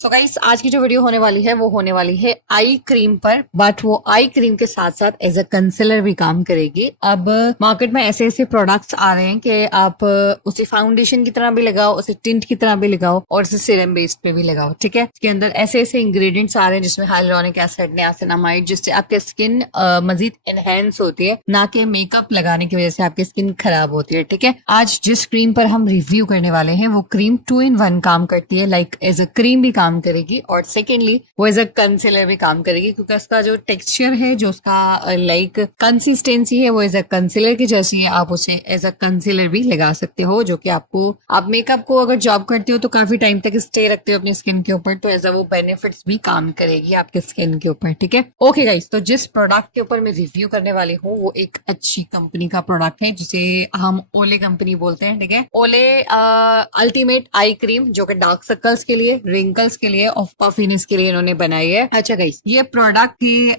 So guys आज की जो वीडियो होने वाली है वो होने वाली है आई क्रीम पर, बट वो आई क्रीम के साथ साथ एज अ कंसीलर भी काम करेगी। अब मार्केट में ऐसे ऐसे प्रोडक्ट्स आ रहे हैं कि आप उसे फाउंडेशन की तरह भी लगाओ, उसे टिंट की तरह भी लगाओ और उसे सीरम बेस पे भी लगाओ। ठीक है, इसके अंदर ऐसे ऐसे इंग्रेडिएंट्स आ रहे हैं जिसमें हाइलुरोनिक एसिड, नियासिनामाइड, जिससे आपकी स्किन मजीद एनहेंस होती है, ना कि मेकअप लगाने की वजह से आपकी स्किन खराब होती है। ठीक है, आज जिस क्रीम पर हम रिव्यू करने वाले हैं वो क्रीम 2 in 1 काम करती है, लाइक एज अ क्रीम भी काम करेगी और सेकेंडली वो एज अ कंसीलर भी काम करेगी, क्योंकि उसका जो टेक्सचर है, जो उसका लाइक कंसिस्टेंसी है, वो एज अ कंसीलर की जैसी है। आप उसे एज अ कंसीलर भी लगा सकते हो, जो कि आपको, आप मेकअप को अगर जॉब करते हो तो काफी टाइम तक स्टे रखते हो अपनी स्किन के ऊपर, तो एज अ वो बेनिफिट्स भी काम करेगी आपके स्किन के ऊपर। ठीक है, ओके गाइस, तो जिस प्रोडक्ट के ऊपर मैं रिव्यू करने वाली हूँ वो एक अच्छी कंपनी का प्रोडक्ट है जिसे हम ओले कंपनी बोलते हैं। ठीक है, ओले अल्टीमेट आई क्रीम, जो कि डार्क सर्कल्स के लिए, रिंकल्स के लिए और पफिनेस के लिए इन्होंने बनाई है। अच्छा गाइस, ये प्रोडक्ट के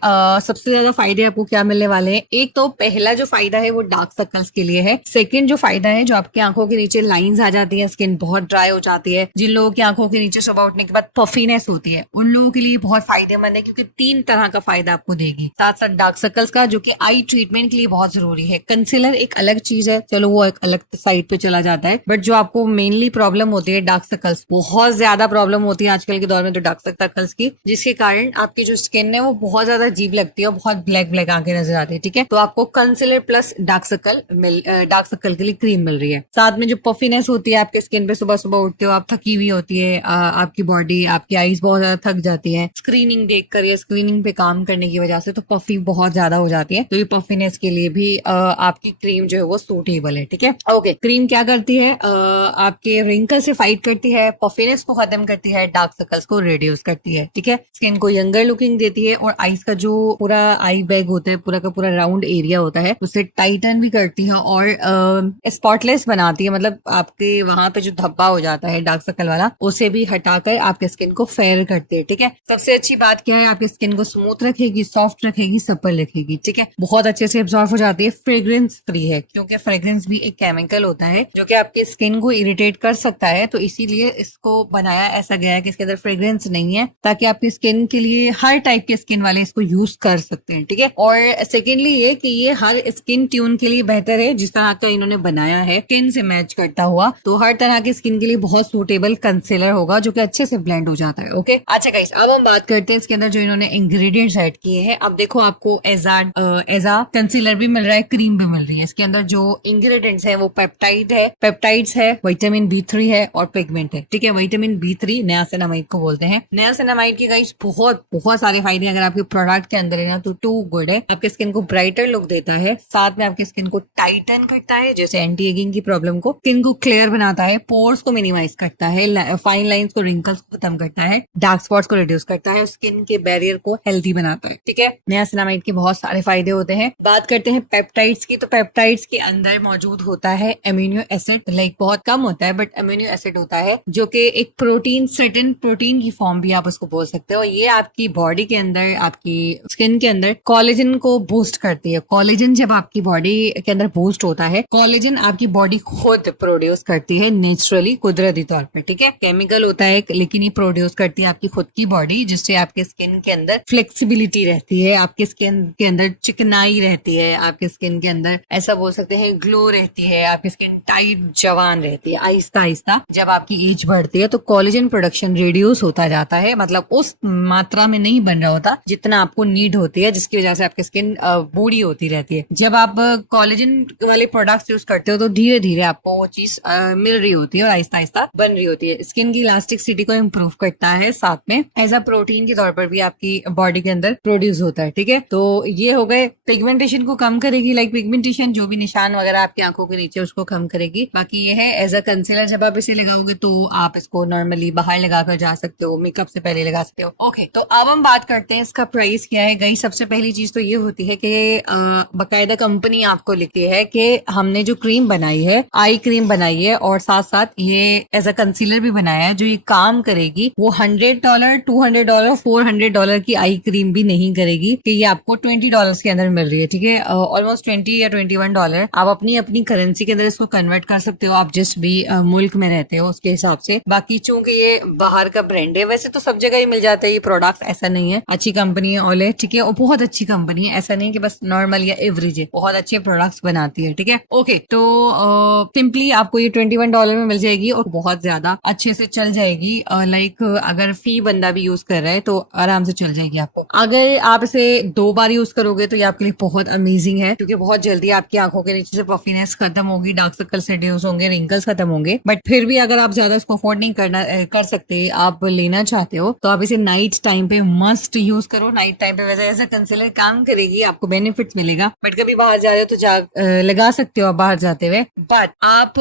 सबसे ज्यादा फायदे आपको क्या मिलने वाले हैं? एक तो पहला जो फायदा है वो डार्क सर्कल्स के लिए है। सेकंड जो फायदा है, जो आपकी आंखों के नीचे लाइंस आ जाती है, स्किन बहुत ड्राई हो जाती है, जिन लोगों की आंखों के नीचे सुबह उठने के बाद पफिनेस होती है, उन लोगों के लिए बहुत फायदेमंद है, क्योंकि 3 तरह का फायदा आपको देगी। साथ साथ डार्क सर्कल्स का, जो कि आई ट्रीटमेंट के लिए बहुत जरूरी है। कंसीलर एक अलग चीज है, चलो वो एक अलग साइड पे चला जाता है, बट जो आपको मेनली प्रॉब्लम होती है डार्क सर्कल्स, बहुत ज्यादा प्रॉब्लम होती है आजकल के दौर में तो डार्क सर्कल्स की, जिसके कारण आपकी जो स्किन है वो बहुत ज्यादा अजीब लगती है और बहुत ब्लैक ब्लैक आंखें नजर आती है। ठीक है, तो आपको कंसीलर प्लस डार्क सर्कल के लिए क्रीम मिल रही है। साथ में जो पफिनेस होती है आपके स्किन पे, सुबह सुबह उठते हो आप थकी हुई होती है, आपकी बॉडी, आपकी आईज बहुत ज्यादा थक जाती है स्क्रीनिंग देखकर या स्क्रीनिंग पे काम करने की वजह से, तो पफी बहुत ज्यादा हो जाती है, तो ये पफिनेस के लिए भी आपकी क्रीम जो है वो सूटेबल है। ठीक है, ओके, क्रीम क्या करती है? आपके रिंकल से फाइट करती है, पफिनेस को खत्म करती है, डार्क सर्कल्स को रिड्यूस करती है। ठीक है, स्किन को यंगर लुकिंग देती है और आईज का जो पूरा आई बैग होता है, पूरा का पूरा राउंड एरिया होता है, उसे टाइटन भी करती है और स्पॉटलेस बनाती है। मतलब आपके वहां पे जो धब्बा हो जाता है डार्क सर्कल वाला, उसे भी हटाकर आपके स्किन को फेयर करती है। ठीक है, सबसे अच्छी बात क्या है? आपकी स्किन को स्मूथ रखेगी, सॉफ्ट रखेगी, सप्पल रखेगी। ठीक है, बहुत अच्छे से एब्जॉर्ब हो जाती है, फ्रेग्रेंस फ्री है, क्योंकि फ्रेग्रेंस भी एक केमिकल होता है जो कि आपकी स्किन को इरिटेट कर सकता है, तो इसीलिए इसको बनाया ऐसा गया है कि इसके अंदर फ्रेग्रेंस नहीं है, ताकि आपकी स्किन के लिए हर टाइप के स्किन वाले इसको यूज कर सकते हैं। ठीक है, और सेकेंडली ये कि ये हर स्किन ट्यून के लिए बेहतर है, जिस तरह का इन्होंने बनाया है स्किन से मैच करता हुआ, तो हर तरह की स्किन के लिए बहुत सूटेबल कंसीलर होगा, जो कि अच्छे से ब्लेंड हो जाता है। ओके, अच्छा गाइस, अब हम बात करते हैं इसके अंदर जो इन्होंने इंग्रेडिएंट्स ऐड किए हैं। अब देखो, आपको एजा कंसीलर भी मिल रहा है, क्रीम भी मिल रही है। इसके अंदर जो इंग्रेडिएंट्स है वो पेप्टाइड्स है, विटामिन B3 है और पिगमेंट है। ठीक है, विटामिन B3 नियासिनामाइड को बोलते हैं। नियासिनामाइड के गाइस बहुत बहुत सारे फायदे अगर आपके प्रोडक्ट के अंदर है ना, तो टू गुड है। आपके स्किन को ब्राइटर लुक देता है, साथ में आपके स्किन को टाइटन करता है, जैसे एंटी एजिंग की प्रॉब्लम को, स्किन को क्लियर बनाता है, पोर्स को मिनिमाइज करता है, फाइन लाइंस को, रिंकल्स को खत्म करता है, डार्क स्पॉट्स को रिड्यूस करता है, स्किन के बैरियर को हेल्थी बनाता है। ठीक है, नियासिनामाइड के बहुत सारे फायदे होते हैं। बात करते हैं पेप्टाइड्स की, तो पेप्टाइड्स के अंदर मौजूद होता है अमीनो एसिड, लाइक बहुत कम होता है बट अमीनो एसिड होता है, जो कि एक प्रोटीन, सर्टेन प्रोटीन की फॉर्म भी आप उसको बोल सकते हो। ये आपकी बॉडी के अंदर, आपकी स्किन के अंदर कोलेजन को बूस्ट करती है। कोलेजन जब आपकी बॉडी के अंदर बूस्ट होता है, कोलेजन आपकी बॉडी खुद प्रोड्यूस करती है नेचुरली, कुदरती तौर पर। ठीक है, केमिकल होता है लेकिन ये प्रोड्यूस करती है आपकी खुद की बॉडी, जिससे आपके स्किन के अंदर फ्लेक्सिबिलिटी रहती है, आपके स्किन के अंदर चिकनाई रहती है, आपके स्किन के अंदर ऐसा बोल सकते हैं ग्लो रहती है, आपकी स्किन टाइट जवान रहती है। आहिस्ता आहिस्ता जब आपकी एज बढ़ती है तो कोलेजन प्रोडक्शन रिड्यूस होता जाता है, मतलब उस मात्रा में नहीं बन रहा होता जितना आपको नीड होती है, जिसकी वजह से आपकी स्किन बूढ़ी होती रहती है। जब आप कोलेजन वाले प्रोडक्ट्स यूज करते हो तो धीरे धीरे आपको वो चीज मिल रही होती है और आहिस्ता आहिस्ता बन रही होती है। स्किन की इलास्टिसिटी को इम्प्रूव करता है, साथ में एज अ प्रोटीन के तौर पर भी आपकी बॉडी के अंदर प्रोड्यूस होता है। ठीक है, तो ये हो गए, पिगमेंटेशन को कम करेगी, लाइक पिगमेंटेशन जो भी निशान वगैरह आपकी आंखों के नीचे उसको कम करेगी। बाकी ये है एज अ कंसीलर, जब आप इसे लगाओगे तो आप इसको नॉर्मली बाहर लगाकर जा सकते हो, मेकअप से पहले लगा सकते हो। ओके, तो अब हम बात करते हैं इसका प्राइस क्या है। गई सबसे पहली चीज तो ये होती है कि बकायदा कंपनी आपको लिखती है कि हमने जो क्रीम बनाई है, आई क्रीम बनाई है, और साथ साथ ये एज अ कंसीलर भी बनाया है, जो ये काम करेगी वो $100, $200, $400 की आई क्रीम भी नहीं करेगी, कि ये आपको $20 के अंदर मिल रही है। ठीक है, ऑलमोस्ट 20 या $21 आप अपनी अपनी करेंसी के अंदर इसको कन्वर्ट कर सकते हो, आप जिस भी मुल्क में रहते हो उसके हिसाब से। बाकी चूंकि ये बाहर बाहर का ब्रांड है, वैसे तो सब जगह ही मिल जाता है ये प्रोडक्ट, ऐसा नहीं है। अच्छी कंपनी है ओले, ठीक है, और बहुत अच्छी कंपनी है, ऐसा नहीं कि बस नॉर्मल या एवरेज है, बहुत अच्छे प्रोडक्ट्स बनाती है, ठीक है। ओके, तो सिंपली आपको ये $21 में मिल जाएगी और बहुत ज्यादा अच्छे से चल जाएगी। लाइक अगर फी बंदा भी यूज कर रहा है तो आराम से चल जाएगी आपको। अगर आप इसे 2 बार यूज करोगे तो ये आपके लिए बहुत अमेजिंग है, क्योंकि बहुत जल्दी आपकी आंखों के नीचे से पफीनेस खत्म होगी, डार्क सर्कल्स रिड्यूस होंगे, रिंकल्स खत्म होंगे। बट फिर भी अगर आप ज्यादा इसको अफोर्ड नहीं कर सकते, आप लेना चाहते हो, तो आप इसे नाइट टाइम पे मस्ट यूज करो। नाइट टाइम पे वैसे ऐसा कंसीलर काम करेगी, आपको बेनिफिट्स मिलेगा। बट कभी बाहर जा रहे हो तो लगा सकते हो आप बाहर जाते हुए, बट आप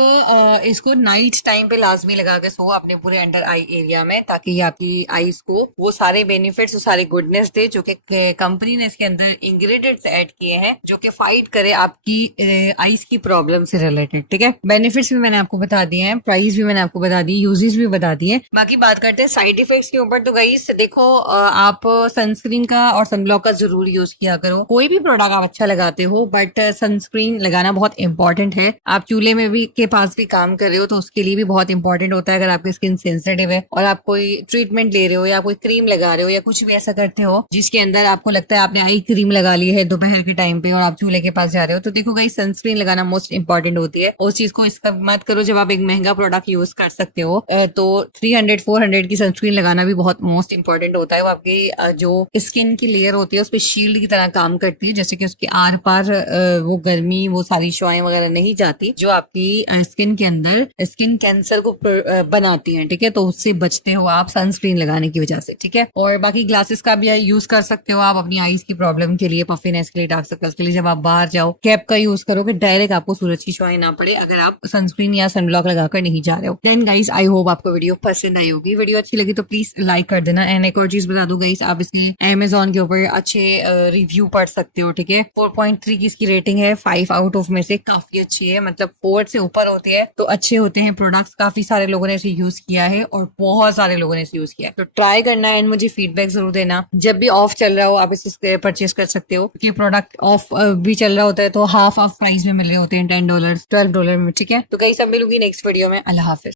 इसको नाइट टाइम पे लाजमी लगा के सो अपने पूरे अंडर आई एरिया में, ताकि ये आपकी आईज को वो सारे बेनिफिट्स, वो सारे गुडनेस दे जो कि कंपनी ने इसके अंदर इंग्रेडिएंट्स ऐड किए हैं, जो कि फाइट करे आपकी आईज की प्रॉब्लम से रिलेटेड, ठीक है। बेनिफिट्स भी मैंने आपको बता दिए हैं, प्राइस भी मैंने आपको बता दी, यूजेज भी बता दिए। बाकी बात करते हैं साइड इफेक्ट्स के ऊपर। तो गाइस देखो, आप सनस्क्रीन का और सनब्लॉक का जरूर यूज किया करो। कोई भी प्रोडक्ट आप अच्छा लगाते हो, बट सनस्क्रीन लगाना बहुत इंपॉर्टेंट है। आप चूल्हे में भी के पास भी काम कर रहे हो तो उसके लिए भी बहुत इंपॉर्टेंट होता है। अगर आपकी स्किन सेंसिटिव है और आप कोई ट्रीटमेंट ले रहे हो या कोई क्रीम लगा रहे हो या कुछ भी ऐसा करते हो जिसके अंदर आपको लगता है आपने आई क्रीम लगा ली है दोपहर के टाइम पे और आप चूल्हे के पास जा रहे हो, तो देखो गाइस सनस्क्रीन लगाना मोस्ट इंपॉर्टेंट होती है। उस चीज को इसका मत करो जब आप एक महंगा प्रोडक्ट यूज कर सकते हो। तो 300-400 की सनस्क्रीन लगाना भी बहुत मोस्ट इंपॉर्टेंट होता है। वो आपकी जो स्किन की लेयर होती है उस पर शील्ड की तरह काम करती है, जैसे कि उसके आर पार वो गर्मी, वो सारी शुआएं वगैरह नहीं जाती जो आपकी स्किन के अंदर स्किन कैंसर को बनाती हैं, ठीक है। तो उससे बचते हो आप सनस्क्रीन लगाने की वजह से, ठीक है। और बाकी ग्लासेस का भी यूज कर सकते हो आप अपनी आईज की प्रॉब्लम के लिए, पफीनेस के लिए, डार्क सर्कल्स के लिए। जब आप बाहर जाओ कैप का यूज करो कि डायरेक्ट आपको सूरज की शुआएं ना पड़े, अगर आप सनस्क्रीन या सनब्लॉक लगाकर नहीं जा रहे हो। देन गाइस आई होप आपको वीडियो पसंद आई होगी। वीडियो अच्छी लगी तो प्लीज लाइक कर देना। एंड एक और चीज बता दूं गाइस, आप इसके Amazon के ऊपर अच्छे रिव्यू पढ़ सकते हो, ठीक है। 4.3 की इसकी रेटिंग है, 5 आउट ऑफ में से काफी अच्छी है, मतलब 4 से ऊपर होती है तो अच्छे होते हैं प्रोडक्ट्स। काफी सारे लोगों ने इसे यूज किया है और बहुत सारे लोगों ने इसे यूज किया है, तो ट्राई करना एंड मुझे फीडबैक जरूर देना। जब भी ऑफ चल रहा हो आप इसे परचेज कर सकते हो, क्योंकि प्रोडक्ट ऑफ भी चल रहा होता है तो हाफ ऑफ प्राइस में मिल रहे होते हैं, $10 $12 में, ठीक है। तो गाइस अब मिलूंगी नेक्स्ट वीडियो में। अल्लाह हाफिज।